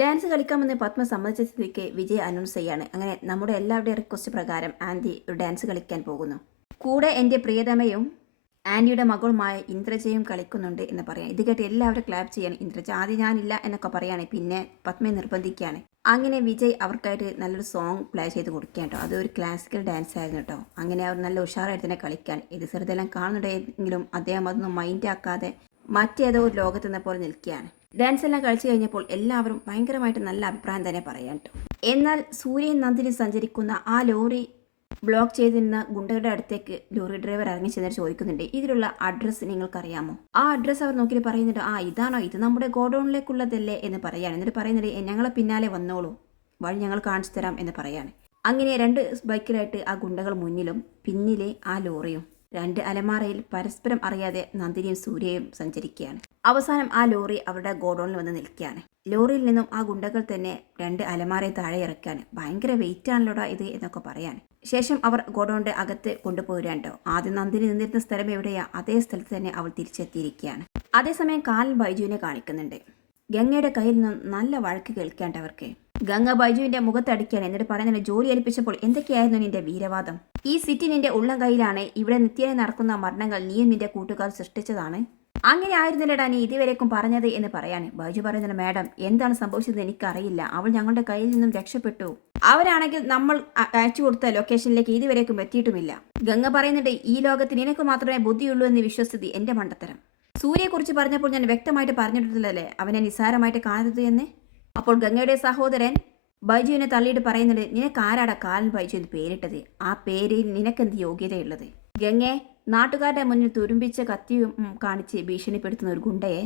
Dance കളിക്കാമെന്ന് Padma സമ്മതിച്ച സ്ഥിതിക്ക് Vijay announce ചെയ്യാണ്. അങ്ങനെ നമ്മുടെ എല്ലാവരുടെയും റിക്വസ്റ്റ് പ്രകാരം ആൻറ്റി ഒരു ഡാൻസ് കളിക്കാൻ പോകുന്നു. കൂടെ എൻ്റെ പ്രിയതമയും ആൻറ്റിയുടെ മകളുമായ ഇന്ദ്രജയും കളിക്കുന്നുണ്ട് എന്ന് പറയാം. ഇത് കേട്ട് എല്ലാവരും ക്ലാപ്പ് ചെയ്യാണ്. ഇന്ദ്രജ ആദ്യം ഞാനില്ല എന്നൊക്കെ പറയാണ്. പിന്നെ പത്മയെ നിർബന്ധിക്കുകയാണ്. അങ്ങനെ വിജയ് അവർക്കായിട്ട് നല്ലൊരു സോങ് പ്ലേ ചെയ്ത് കൊടുക്കുക കേട്ടോ. അതൊരു ക്ലാസിക്കൽ ഡാൻസ് ആയിരുന്നു കേട്ടോ. അങ്ങനെ അവർ നല്ല ഉഷാറായിട്ട് തന്നെ കളിക്കാൻ. ഇത് ചെറുതെല്ലാം കാണുന്നുണ്ടെങ്കിലും അദ്ദേഹം അതൊന്നും മൈൻഡ് ആക്കാതെ മറ്റേതോ ഒരു ലോകത്തെന്ന പോലെ നിൽക്കുകയാണ്. ഡാൻസ് എല്ലാം കളിച്ചു കഴിഞ്ഞപ്പോൾ എല്ലാവരും ഭയങ്കരമായിട്ട് നല്ല അഭിപ്രായം തന്നെ പറയാൻ കേട്ടോ. എന്നാൽ സൂര്യൻ നന്ദിനി സഞ്ചരിക്കുന്ന ആ ലോറി ബ്ലോക്ക് ചെയ്തിരുന്ന ഗുണ്ടകളുടെ അടുത്തേക്ക് ലോറി ഡ്രൈവർ ഇറങ്ങി ചെന്നിട്ട് ചോദിക്കുന്നുണ്ട്, ഇതിലുള്ള അഡ്രസ്സ് നിങ്ങൾക്കറിയാമോ? ആ അഡ്രസ്സ് അവർ നോക്കിയിട്ട് പറയുന്നുണ്ട്, ആ ഇതാണോ, ഇത് നമ്മുടെ ഗോഡൗണിലേക്കുള്ളതല്ലേ എന്ന് പറയാണ്. എന്നിട്ട് പറയുന്നുണ്ട്, ഞങ്ങളെ പിന്നാലെ വന്നോളൂ, വഴി ഞങ്ങൾ കാണിച്ചു തരാം എന്ന് പറയാണ്. അങ്ങനെ 2 ബൈക്കിലായിട്ട് ആ ഗുണ്ടകൾ മുന്നിലും പിന്നിലെ ആ ലോറിയും 2 അലമാറയിൽ പരസ്പരം അറിയാതെ നന്ദിനിയും സൂര്യയും സഞ്ചരിക്കുകയാണ്. അവസാനം ആ ലോറി അവരുടെ ഗോഡൗണിൽ വന്ന് നിൽക്കുകയാണ്. ലോറിയിൽ നിന്നും ആ ഗുണ്ടകൾ തന്നെ 2 അലമാറയെ താഴെ ഇറക്കുകയാണ്. ഭയങ്കര വെയിറ്റ് ആണല്ലോടാ ഇത് എന്നൊക്കെ പറയാണ്. ശേഷം അവർ ഗോഡൗണിന്റെ അകത്ത് കൊണ്ടുപോരാണ്ടോ. ആദ്യം നന്ദിനി നിന്നിരുന്ന സ്ഥലം എവിടെയാ, അതേ സ്ഥലത്ത് തന്നെ അവൾ തിരിച്ചെത്തിയിരിക്കുകയാണ്. അതേസമയം കാലൻ ബൈജുവിനെ കാണിക്കുന്നുണ്ട്. ഗംഗയുടെ കയ്യിൽ നിന്നും നല്ല വഴക്ക് കേൾക്കേണ്ട അവർക്ക്. ഗംഗ ബൈജുവിന്റെ മുഖത്തടിക്കുകയാണ്. എന്നിട്ട് പറയുന്നത്, ജോലി ഏൽപ്പിച്ചപ്പോൾ എന്തൊക്കെയായിരുന്നു നിന്റെ വീരവാദം? ഈ സിറ്റി നിന്റെ ഉള്ളം കയ്യിലാണ്. ഇവിടെ നിത്യേന നടക്കുന്ന മരണങ്ങൾ നീയും നിന്റെ കൂട്ടുകാർ സൃഷ്ടിച്ചതാണ്. അങ്ങനെ ആയിരുന്നില്ലടാ നീ ഇതുവരേക്കും പറഞ്ഞത് എന്ന് പറയാണ്. ബൈജു പറയുന്നത്, മാഡം എന്താണ് സംഭവിച്ചത് എനിക്കറിയില്ല. അവൾ ഞങ്ങളുടെ കയ്യിൽ നിന്നും രക്ഷപ്പെട്ടു. അവരാണെങ്കിൽ നമ്മൾ അയച്ചു കൊടുത്ത ലൊക്കേഷനിലേക്ക് ഇതുവരേക്കും എത്തിയിട്ടുമില്ല. ഗംഗ പറയുന്നുണ്ട്, ഈ ലോകത്ത് നിനക്ക് മാത്രമേ ബുദ്ധിയുള്ളൂ എന്ന് വിശ്വസിച്ചത് എന്റെ മണ്ടത്തരം. സൂര്യയെക്കുറിച്ച് പറഞ്ഞപ്പോൾ ഞാൻ വ്യക്തമായിട്ട് പറഞ്ഞിട്ടില്ലല്ലേ അവനെ നിസ്സാരമായിട്ട് കാണരുത് എന്ന്. അപ്പോൾ ഗംഗയുടെ സഹോദരൻ ബൈജുവിനെ തള്ളിയിട്ട് പറയുന്നുണ്ട്, നിനക്ക് ആരാടാ കാലൻ ബൈജു എന്ന് പേരിട്ടത്? ആ പേരിൽ നിനക്കെന്ത് യോഗ്യതയുള്ളത്? ഗംഗയെ നാട്ടുകാരുടെ മുന്നിൽ തുരുമ്പിച്ച കത്തിയും കാണിച്ച് ഭീഷണിപ്പെടുത്തുന്ന ഒരു ഗുണ്ടയെ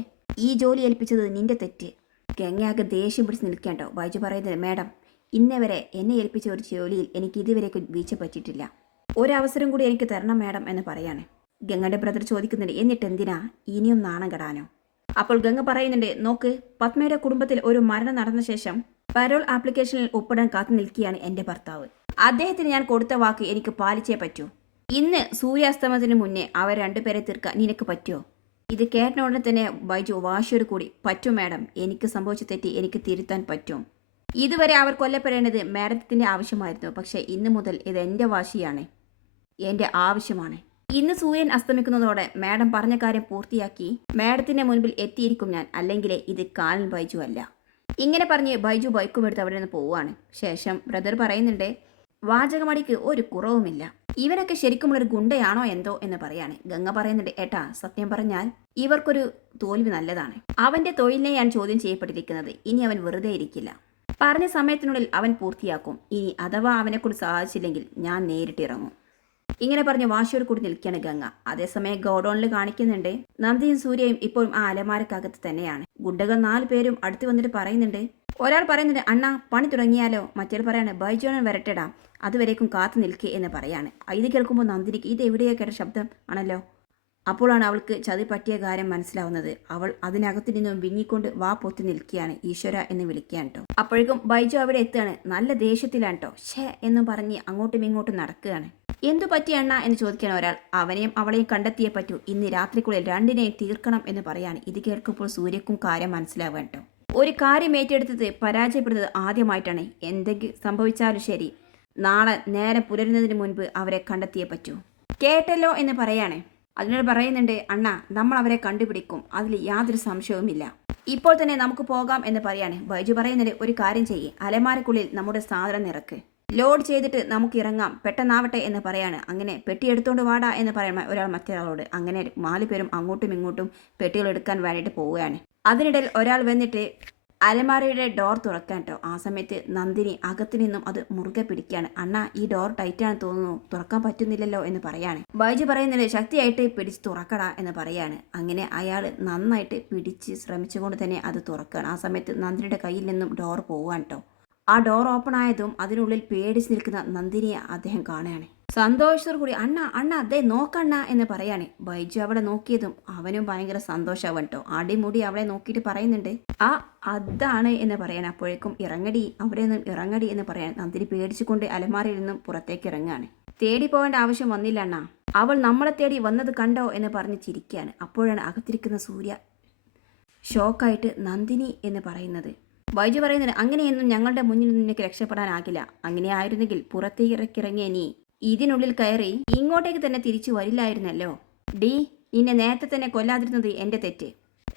ഈ ജോലി ഏൽപ്പിച്ചത് നിന്റെ തെറ്റ്. ഗംഗയാകെ ദേഷ്യം പിടിച്ച് നിൽക്കേണ്ടോ. ബൈജു പറയുന്നത്, മാഡം ഇന്നേ വരെ എന്നെ ഏൽപ്പിച്ച ഒരു ജോലിയിൽ എനിക്ക് ഇതുവരേക്കും വീഴ്ച പറ്റിയിട്ടില്ല. ഒരവസരം കൂടി എനിക്ക് തരണം മാഡം എന്ന് പറയാണ്. ഗംഗയുടെ ബ്രദർ ചോദിക്കുന്നുണ്ട്, എന്നിട്ട് എന്തിനാ ഇനിയും നാണം കെടാനോ? അപ്പോൾ ഗംഗ പറയുന്നുണ്ട്, നോക്ക്, പത്മയുടെ കുടുംബത്തിൽ ഒരു മരണം നടന്ന ശേഷം പരോൾ ആപ്ലിക്കേഷനിൽ ഒപ്പിടാൻ കാത്തു നിൽക്കുകയാണ് എൻ്റെ ഭർത്താവ്. അദ്ദേഹത്തിന് ഞാൻ കൊടുത്ത വാക്ക് എനിക്ക് പാലിച്ചേ പറ്റൂ. ഇന്ന് സൂര്യാസ്തമനത്തിന് മുന്നേ അവർ 2 പേരെ തീർക്കാൻ നിനക്ക് പറ്റുമോ? ഇത് കേട്ട തന്നെ ബൈജു വാശിയോട് കൂടി, പറ്റും മാഡം, എനിക്ക് സംഭവിച്ച തെറ്റി എനിക്ക് തിരുത്താൻ പറ്റും. ഇതുവരെ അവർ കൊല്ലപ്പെടേണ്ടത് മാഡത്തിന്റെ ആവശ്യമായിരുന്നു. പക്ഷേ ഇന്ന് മുതൽ ഇത് എൻ്റെ വാശിയാണ്, എൻ്റെ ആവശ്യമാണ്. ഇന്ന് സൂര്യൻ അസ്തമിക്കുന്നതോടെ മാഡം പറഞ്ഞ കാര്യം പൂർത്തിയാക്കി മാഡത്തിന്റെ മുൻപിൽ എത്തിയിരിക്കും ഞാൻ, അല്ലെങ്കിൽ ഇത് കാലൻ ബൈജു അല്ല. ഇങ്ങനെ പറഞ്ഞ് ബൈജു ബൈക്കും എടുത്ത് അവിടെ നിന്ന് പോവുകയാണ്. ശേഷം ബ്രദർ പറയുന്നുണ്ട്, വാചകമടിക്ക് ഒരു കുറവുമില്ല, ഇവനൊക്കെ ശരിക്കുമുള്ളൊരു ഗുണ്ടയാണോ എന്തോ എന്ന് പറയാണ്. ഗംഗ പറയുന്നുണ്ട്, ഏട്ടാ സത്യം പറഞ്ഞാൽ ഇവർക്കൊരു തോൽവി നല്ലതാണ്. അവന്റെ തൊഴിലിനെയാണ് ചോദ്യം ചെയ്യപ്പെട്ടിരിക്കുന്നത്. ഇനി അവൻ വെറുതെ ഇരിക്കില്ല. പറഞ്ഞ സമയത്തിനുള്ളിൽ അവൻ പൂർത്തിയാക്കും. ഇനി അഥവാ അവനെക്കൊണ്ട് സാധിച്ചില്ലെങ്കിൽ ഞാൻ നേരിട്ടിറങ്ങും. ഇങ്ങനെ പറഞ്ഞ് വാശിയോട് കൂടി നിൽക്കുകയാണ് ഗംഗ. അതേസമയം ഗോഡൌണിൽ കാണിക്കുന്നുണ്ട്, നന്ദിയും സൂര്യയും ഇപ്പോഴും ആ അലമാരക്കകത്ത് തന്നെയാണ്. ഗുണ്ടകൾ 4 പേരും അടുത്ത് വന്നിട്ട് പറയുന്നുണ്ട്, ഒരാൾ പറയുന്നുണ്ട്, അണ്ണാ പണി തുടങ്ങിയാലോ? മറ്റൊരു പറയാണ്, ബൈജോണൻ വരട്ടെടാ, അതുവരേക്കും കാത്തു നിൽക്കുക എന്ന് പറയാണ്. ഇത് കേൾക്കുമ്പോൾ നന്ദിനിക്ക് ഇത് എവിടെയോ കേട്ട ശബ്ദം ആണല്ലോ. അപ്പോഴാണ് അവൾക്ക് ചതി പറ്റിയ കാര്യം മനസ്സിലാവുന്നത്. അവൾ അതിനകത്ത് നിന്നും വിങ്ങിക്കൊണ്ട് വാ പൊത്തി നിൽക്കുകയാണ്. ഈശ്വര എന്ന് വിളിക്കുകയാണ് കേട്ടോ. അപ്പോഴേക്കും ബൈജു അവിടെ എത്തുകയാണ്. നല്ല ദേഷ്യത്തിലാണ് കേട്ടോ. ഷേ എന്നും പറഞ്ഞ് അങ്ങോട്ടും ഇങ്ങോട്ടും നടക്കുകയാണ്. എന്തു പറ്റിയ അണ്ണ എന്ന് ചോദിക്കാൻ ഒരാൾ, അവനെയും അവളെയും കണ്ടെത്തിയേ പറ്റൂ, ഇന്ന് രാത്രിക്കുള്ളിൽ 2നെയും തീർക്കണം എന്ന് പറയാണ്. ഇത് കേൾക്കുമ്പോൾ സൂര്യക്കും കാര്യം മനസ്സിലാവുക കേട്ടോ. ഒരു കാര്യം ഏറ്റെടുത്തത് പരാജയപ്പെടുന്നത് ആദ്യമായിട്ടാണ്. എന്തെങ്കിലും സംഭവിച്ചാലും ശരി, നാളെ നേരം പുലരുന്നതിന് മുൻപ് അവരെ കണ്ടെത്തിയേ പറ്റൂ. കേട്ടല്ലോ എന്ന് പറയാണ്. അതിനോട് പറയുന്നുണ്ട്, അണ്ണ നമ്മൾ അവരെ കണ്ടുപിടിക്കും, അതിൽ യാതൊരു സംശയവുമില്ല. ഇപ്പോൾ തന്നെ നമുക്ക് പോകാം എന്ന് പറയാണ്. ബൈജു പറയുന്നത്, ഒരു കാര്യം ചെയ്യേ, അലമാരക്കുള്ളിൽ നമ്മുടെ സാധനം നിറക്ക്, ലോഡ് ചെയ്തിട്ട് നമുക്ക് ഇറങ്ങാം, പെട്ടെന്നാവട്ടെ എന്ന് പറയാണ്. അങ്ങനെ പെട്ടി എടുത്തുകൊണ്ട് വാടാ എന്ന് പറയുമ്പോൾ ഒരാൾ മറ്റൊരാളോട്. അങ്ങനെ 4 പേരും അങ്ങോട്ടും ഇങ്ങോട്ടും പെട്ടികൾ എടുക്കാൻ വേണ്ടിയിട്ട് പോവുകയാണ്. അതിനിടയിൽ ഒരാൾ വന്നിട്ട് അലമാരയുടെ ഡോർ തുറക്കാൻ കേട്ടോ. ആ സമയത്ത് നന്ദിനി അകത്തു നിന്നും അത് മുറുകെ പിടിക്കുകയാണ്. അണ്ണ ഈ ഡോർ ടൈറ്റാണെന്ന് തോന്നുന്നു, തുറക്കാൻ പറ്റുന്നില്ലല്ലോ എന്ന് പറയാണ്. ബൈജു പറയുന്നത്, ശക്തിയായിട്ട് പിടിച്ച് തുറക്കടാ എന്ന് പറയാണ്. അങ്ങനെ അയാൾ നന്നായിട്ട് പിടിച്ച് ശ്രമിച്ചുകൊണ്ട് തന്നെ അത് തുറക്കുകയാണ്. ആ സമയത്ത് നന്ദിനിയുടെ കയ്യിൽ നിന്നും ഡോർ പോവാൻ കേട്ടോ. ആ ഡോർ ഓപ്പൺ ആയതും അതിനുള്ളിൽ പേടിച്ച് നിൽക്കുന്ന നന്ദിനിയെ അദ്ദേഹം കാണുകയാണ്. സന്തോഷത്തോടു കൂടി, അണ്ണ അണ്ണ അതേ നോക്കണ്ണ എന്ന് പറയാണ്. ബൈജു അവളെ നോക്കിയതും അവനും ഭയങ്കര സന്തോഷമാവും കേട്ടോ. അടിമുടി അവളെ നോക്കിയിട്ട് പറയുന്നുണ്ട്, ആ അതാണ് എന്ന് പറയാണ്. അപ്പോഴേക്കും ഇറങ്ങടി, അവിടെ നിന്നും ഇറങ്ങടി എന്ന് പറയാൻ നന്ദിനി പേടിച്ചുകൊണ്ട് അലമാരയിൽ നിന്നും പുറത്തേക്ക് ഇറങ്ങുകയാണ്. തേടി പോകേണ്ട ആവശ്യം വന്നില്ല അണ്ണ, അവൾ നമ്മളെ തേടി വന്നത് കണ്ടോ എന്ന് പറഞ്ഞ് ചിരിക്കുകയാണ്. അപ്പോഴാണ് അകത്തിരിക്കുന്ന സൂര്യ ഷോക്കായിട്ട് നന്ദിനി എന്ന് പറയുന്നത്. ബൈജു പറയുന്നത് അങ്ങനെയൊന്നും ഞങ്ങളുടെ മുന്നിൽ നിന്ന് നിനക്ക് രക്ഷപ്പെടാനാകില്ല. അങ്ങനെ ആയിരുന്നെങ്കിൽ പുറത്തേക്കിറങ്ങിയ നീ ഇതിനുള്ളിൽ കയറി ഇങ്ങോട്ടേക്ക് തന്നെ തിരിച്ചു വരില്ലായിരുന്നല്ലോ. ഡി, നിന്നെ നേരത്തെ തന്നെ കൊല്ലാതിരുന്നത് എന്റെ തെറ്റ്.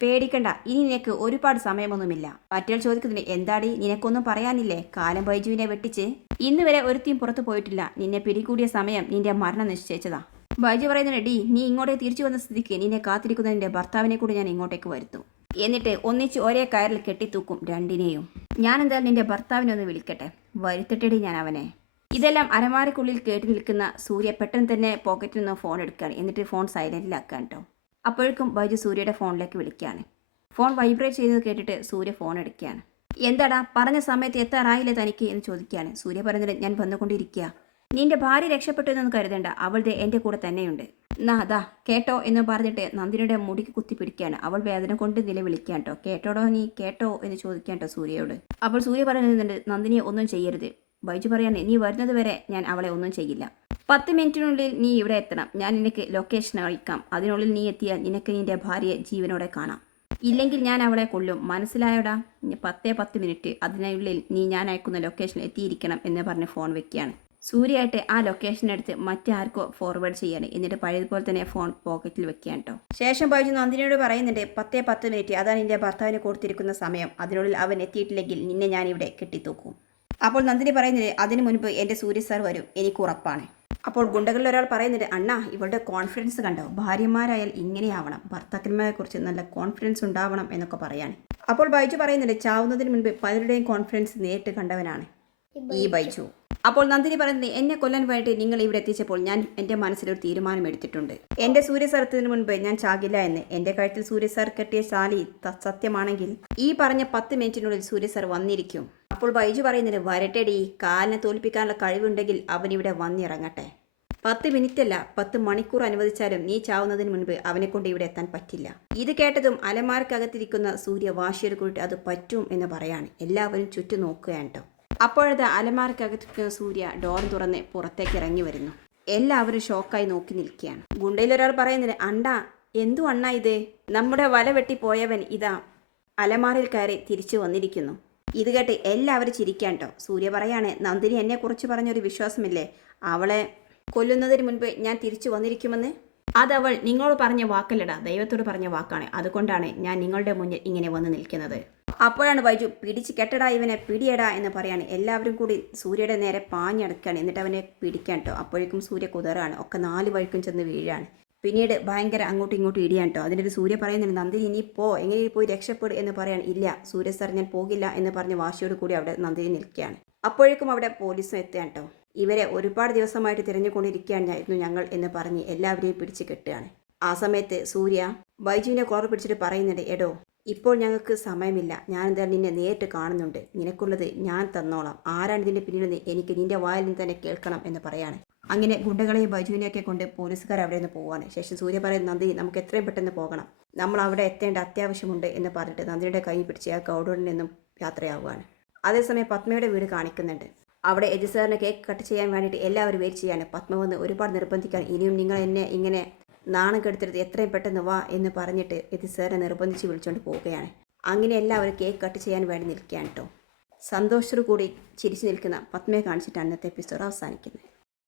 പേടിക്കണ്ട, ഇനി നിനക്ക് ഒരുപാട് സമയമൊന്നുമില്ല. പറ്റേൽ ചോദിക്കുന്നതിന് എന്താടി നിനക്കൊന്നും പറയാനില്ലേ? കാലം ബൈജുവിനെ വെട്ടിച്ച് ഇന്ന് വരെ ഒരുത്തിയും പുറത്തു പോയിട്ടില്ല. നിന്നെ പിടികൂടിയ സമയം നിന്റെ മരണം നിശ്ചയിച്ചതാ. ബൈജു പറയുന്നത് ഡി, നീ ഇങ്ങോട്ടേക്ക് തിരിച്ചു വന്ന സ്ഥിതിക്ക് നിന്നെ കാത്തിരിക്കുന്ന നിന്റെ ഭർത്താവിനെ കൂടി ഞാൻ ഇങ്ങോട്ടേക്ക് വരുത്തും. എന്നിട്ട് ഒന്നിച്ച് ഒരേ കയറിൽ കെട്ടിത്തൂക്കും രണ്ടിനെയും. ഞാൻ എന്തായാലും നിന്റെ ഭർത്താവിനെ ഒന്ന് വിളിക്കട്ടെ, വരുത്തിട്ടടി ഞാൻ അവനെ. ഇതെല്ലാം അരമാരക്കുള്ളിൽ കേട്ട് നിൽക്കുന്ന സൂര്യ പെട്ടെന്ന് തന്നെ പോക്കറ്റിൽ നിന്ന് ഫോൺ എടുക്കുകയാണ്. എന്നിട്ട് ഫോൺ സൈലന്റിലാക്കുകയാണ് കേട്ടോ. അപ്പോഴേക്കും ബൈജു സൂര്യയുടെ ഫോണിലേക്ക് വിളിക്കുകയാണ്. ഫോൺ വൈബ്രേറ്റ് ചെയ്തത് കേട്ടിട്ട് സൂര്യ ഫോൺ എടുക്കുകയാണ്. എന്താടാ, പറഞ്ഞ സമയത്ത് എത്താറായില്ലേ തനിക്ക് എന്ന് ചോദിക്കുകയാണ്. സൂര്യ പറയുന്നത് ഞാൻ വന്നുകൊണ്ടിരിക്കുക. നിന്റെ ഭാര്യ രക്ഷപ്പെട്ടു എന്നൊന്നും കരുതണ്ട, അവളുടെ എൻ്റെ കൂടെ തന്നെയുണ്ട്. എന്നാ അതാ കേട്ടോ എന്ന് പറഞ്ഞിട്ട് നന്ദിനിയുടെ മുടിക്ക് കുത്തി പിടിക്കുകയാണ്. അവൾ വേദന കൊണ്ട് നിലവിളിക്കാൻ കേട്ടോ. കേട്ടോടോ നീ കേട്ടോ എന്ന് ചോദിക്കാൻ കേട്ടോ സൂര്യയോട്. അപ്പോൾ സൂര്യ പറയുന്നുണ്ട് നന്ദിനിയെ ഒന്നും ചെയ്യരുത്. ബൈജു പറയാണ് നീ വരുന്നത് വരെ ഞാൻ അവളെ ഒന്നും ചെയ്യില്ല. 10 മിനിറ്റിനുള്ളിൽ നീ ഇവിടെ എത്തണം. ഞാൻ നിനക്ക് ലൊക്കേഷൻ അയക്കാം. അതിനുള്ളിൽ നീ എത്തിയാൽ നിനക്ക് നിന്റെ ഭാര്യയെ ജീവനോടെ കാണാം. ഇല്ലെങ്കിൽ ഞാൻ അവളെ കൊല്ലും, മനസ്സിലായോടാ? 10 മിനിറ്റ്, അതിനുള്ളിൽ നീ ഞാൻ അയക്കുന്ന ലൊക്കേഷനിൽ എത്തിയിരിക്കണം എന്ന് പറഞ്ഞ് ഫോൺ വെക്കുകയാണ്. സൂര്യയായിട്ട് ആ ലൊക്കേഷൻ എടുത്ത് മറ്റാർക്കോ ഫോർവേഡ് ചെയ്യാണ്. എന്നിട്ട് പഴയതുപോലെ തന്നെ ഫോൺ പോക്കറ്റിൽ വെക്കുകയാണ് കേട്ടോ. ശേഷം ബൈജു നന്ദിനിയോട് പറയുന്നുണ്ട് 10 മിനിറ്റ്, അതാണ് നിന്റെ ഭർത്താവിന് കൊടുത്തിരിക്കുന്ന സമയം. അതിനുള്ളിൽ അവൻ എത്തിയിട്ടില്ലെങ്കിൽ നിന്നെ ഞാനിവിടെ കെട്ടിത്തൂക്കും. അപ്പോൾ നന്ദിനി പറയുന്നത് അതിനു മുൻപ് എൻ്റെ സൂര്യ സാർ വരും, എനിക്ക് ഉറപ്പാണ്. അപ്പോൾ ഗുണ്ടകളിൽ ഒരാൾ പറയുന്നുണ്ട് അണ്ണാ, ഇവളുടെ കോൺഫിഡൻസ് കണ്ടോ, ഭാര്യമാരായാൽ ഇങ്ങനെയാവണം, ഭർത്താക്കന്മാരെ കുറിച്ച് നല്ല കോൺഫിഡൻസ് ഉണ്ടാവണം എന്നൊക്കെ പറയാണ്. അപ്പോൾ ബൈജു പറയുന്നുണ്ട് ചാവുന്നതിന് മുൻപ് പലരുടെയും കോൺഫിഡൻസ് നേരിട്ട് കണ്ടവനാണ് ഈ ബൈജു. അപ്പോൾ നന്ദിനി പറയുന്നത് എന്നെ കൊല്ലാൻ വേണ്ടി നിങ്ങൾ ഇവിടെ എത്തിച്ചപ്പോൾ ഞാൻ എൻ്റെ മനസ്സിലൊരു തീരുമാനം എടുത്തിട്ടുണ്ട്. എൻ്റെ സൂര്യ സാർ എത്തുന്നതിന് മുൻപ് ഞാൻ ചാകില്ല എന്ന്. എൻ്റെ കഴുത്തിൽ സൂര്യ സാർ കെട്ടിയ ചാലി സത്യമാണെങ്കിൽ ഈ പറഞ്ഞ 10 മിനിറ്റിനുള്ളിൽ സൂര്യ സാർ വന്നിരിക്കും. അപ്പോൾ ബൈജു പറയുന്നത് വരട്ടെടി, കാലിനെ തോൽപ്പിക്കാനുള്ള കഴിവുണ്ടെങ്കിൽ അവനിവിടെ വന്നിറങ്ങട്ടെ. 10 മിനിറ്റല്ല 10 മണിക്കൂർ അനുവദിച്ചാലും നീ ചാവുന്നതിന് മുൻപ് അവനെ കൊണ്ട് ഇവിടെ എത്താൻ പറ്റില്ല. ഇത് കേട്ടതും അലമാരക്കകത്തിരിക്കുന്ന സൂര്യ വാശിയോട് കൂടി അത് പറ്റും എന്ന് പറയാണ്. എല്ലാവരും ചുറ്റും നോക്കുകയാണ് കേട്ടോ. അപ്പോഴത്തെ അലമാരക്കകത്തിരിക്കുന്ന സൂര്യ ഡോർ തുറന്ന് പുറത്തേക്ക് ഇറങ്ങി വരുന്നു. എല്ലാവരും ഷോക്കായി നോക്കി നിൽക്കുകയാണ്. ഗുണ്ടയിലൊരാൾ പറയുന്നത് അണ്ടാ, എന്തു അണ്ണാ ഇത്? നമ്മുടെ വല വെട്ടിപ്പോയവൻ ഇതാ അലമാരയിൽ കയറി തിരിച്ചു വന്നിരിക്കുന്നു. ഇത് കേട്ട് എല്ലാവരും ചിരിക്കാൻ കേട്ടോ. സൂര്യ പറയാണ് നന്ദിനി എന്നെ കുറിച്ച് പറഞ്ഞൊരു വിശ്വാസമില്ലേ, അവളെ കൊല്ലുന്നതിന് മുൻപ് ഞാൻ തിരിച്ചു വന്നിരിക്കുമെന്ന്? അതവൾ നിങ്ങളോട് പറഞ്ഞ വാക്കല്ലടാ, ദൈവത്തോട് പറഞ്ഞ വാക്കാണ്. അതുകൊണ്ടാണ് ഞാൻ നിങ്ങളുടെ മുന്നിൽ ഇങ്ങനെ വന്ന് നിൽക്കുന്നത്. അപ്പോഴാണ് ബൈജു പിടിച്ച് കെട്ടടാ ഇവനെ, പിടിയടാ എന്ന് പറയാണ്. എല്ലാവരും കൂടി സൂര്യയുടെ നേരെ പാഞ്ഞടക്കുകയാണ്. എന്നിട്ട് അവനെ പിടിക്കാൻ കേട്ടോ. അപ്പോഴേക്കും സൂര്യ കുതറാണ്, ഒക്കെ 4 വഴിക്കും ചെന്ന് വീഴാണ്. പിന്നീട് ഭയങ്കര അങ്ങോട്ടും ഇങ്ങോട്ടും ഇടിയാണ് കേട്ടോ. അതിൻ്റെ സൂര്യ പറയുന്നുണ്ട് നന്ദിനി ഇനി പോ, എങ്ങനെ പോയി രക്ഷപ്പെടും എന്ന് പറയാണ്. ഇല്ല സൂര്യ സാർ ഞാൻ പോകില്ല എന്ന് പറഞ്ഞ് വാശിയോട് കൂടി അവിടെ നന്ദിനി നിൽക്കുകയാണ്. അപ്പോഴേക്കും അവിടെ പോലീസും എത്തുകയാണ് കേട്ടോ. ഇവരെ ഒരുപാട് ദിവസമായിട്ട് തിരഞ്ഞുകൊണ്ടിരിക്കുകയായിരുന്നു ഞങ്ങൾ എന്ന് പറഞ്ഞ് എല്ലാവരെയും പിടിച്ച് കെട്ടുകയാണ്. ആ സമയത്ത് സൂര്യ ബൈജുവിനെ കോർ പിടിച്ചിട്ട് പറയുന്നുണ്ട് എടോ, ഇപ്പോൾ ഞങ്ങൾക്ക് സമയമില്ല, ഞാൻ എന്തായാലും നിന്നെ നേരിട്ട് കാണുന്നുണ്ട്, നിനക്കുള്ളത് ഞാൻ തന്നോളാം, ആരാണ് ഇതിൻ്റെ പിന്നിലെന്ന് എനിക്ക് നിന്റെ വായിൽ നിന്ന് തന്നെ കേൾക്കണം എന്ന് പറയാണ്. അങ്ങനെ ഗുണ്ടകളെയും ബൈജുവിനെയൊക്കെ കൊണ്ട് പോലീസുകാർ അവിടെ നിന്ന് പോവാണ്. ശേഷം സൂര്യ പറയുന്നത് നന്ദിനി നമുക്ക് എത്രയും പെട്ടെന്ന് പോകണം, നമ്മൾ അവിടെ എത്തേണ്ട അത്യാവശ്യമുണ്ട് എന്ന് പറഞ്ഞിട്ട് നന്ദിനിയുടെ കൈ പിടിച്ച് ആ ഗൗഡനിൽ നിന്നും യാത്രയാവുകയാണ്. അതേസമയം പത്മയുടെ വീട് കാണിക്കുന്നുണ്ട്. അവിടെ എജി സാറിന് കേക്ക് കട്ട് ചെയ്യാൻ വേണ്ടിയിട്ട് എല്ലാവരും വെയിറ്റ് ചെയ്യാണ്. പത്മ വന്ന് ഒരുപാട് നിർബന്ധിക്കാൻ, ഇനിയും നിങ്ങൾ എന്നെ ഇങ്ങനെ നാണം കെടുത്തിട്ട് എത്രയും പെട്ടെന്ന് വാ എന്ന് പറഞ്ഞിട്ട് എജി സാറിനെ നിർബന്ധിച്ച് വിളിച്ചുകൊണ്ട് പോവുകയാണ്. അങ്ങനെ എല്ലാവരും കേക്ക് കട്ട് ചെയ്യാൻ വേണ്ടി നിൽക്കുകയാണ് കേട്ടോ. സന്തോഷത്തോടു കൂടി ചിരിച്ചു നിൽക്കുന്ന പത്മയെ കാണിച്ചിട്ടാണ് ഇന്നത്തെ എപ്പിസോഡ് അവസാനിക്കുന്നത്.